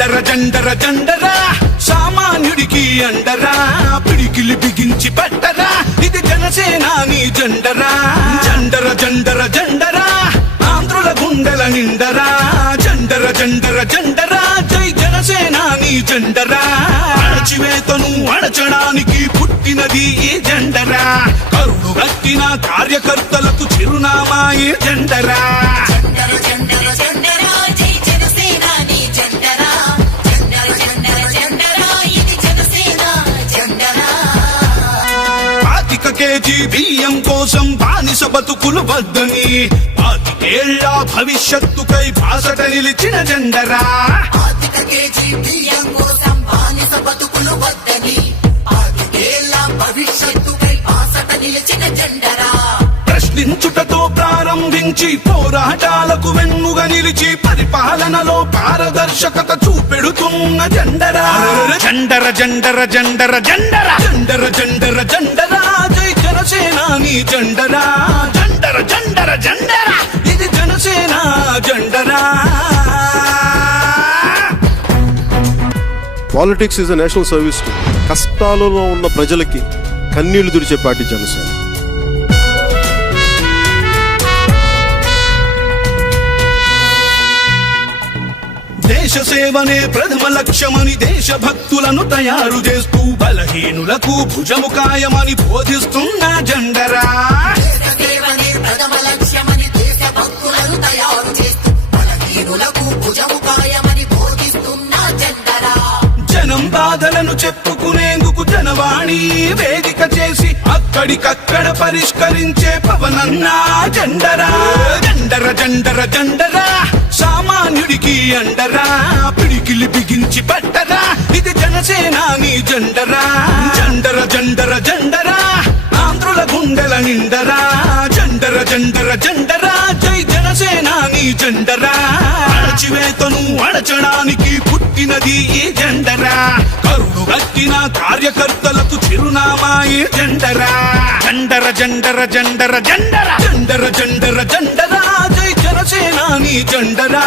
జండర జండర జండరా సామాన్యుడికి అండరా పిడికిలి బిగించి పట్టరా ఇది జనసేనాని జెండరా జండర జండర జండరా ఆంధ్రుల గుండెల నిండరా జండర జండర జండరా జై జనసేనాని జెండరా అణచివేతను అణచడానికి పుట్టినది ఈ జెండరా కరుడు గట్టిన కార్యకర్తలకు చిరునామా ఈ జెండరా కేజీ బియ్యం కోసం బానిస బతుకులు వద్దని 5 భవిష్యత్తుకై బాసట నిలిచిన జెండరా ప్రశ్నించుటతో ప్రారంభించి పోరాటాలకు వెన్నుగా నిలిచి పరిపాలనలో పారదర్శకత చూపెడుతున్న జెండరా జండర జండర జండర జండర జండర జండర జండరా జై జనసేనాని జెండరా జండర జండర జండరా ఇది జనసేన జెండరా politics is a national service. కష్టాలలో ఉన్న ప్రజలకి కన్నీళ్లు తుడిచే పార్టీ జనసేన. దేశ సేవనే ప్రథమ లక్ష్యమని దేశభక్తులను తయారు చేస్తూ బలహీనులకు భుజముకాయమని బోధిస్తున్న జెండరా జనం బాధలను చెప్పుకునేందుకు జనవాణి వేదిక చేసి అక్కడికక్కడ పరిష్కరించే పవనన్నా జెండరా జండర జండర జండరా సామాన్యుడికి అండరా పిడికిలి బిగించి పట్టరా ఇది జనసేనాని జెండరా జండర జండర జండరా ఆంధ్రుల గుండెల నిండరా జండర జండర జండరా జై జనసేనాని జెండరా అణచివేతను అణచడానికి పుట్టినది ఈ జెండరా కరుడు గట్టిన కార్యకర్తలకు చిరునామా ఈ జెండరా జండర జండర జండర జండర జండర జండర జండరా జై జనసేనాని జెండరా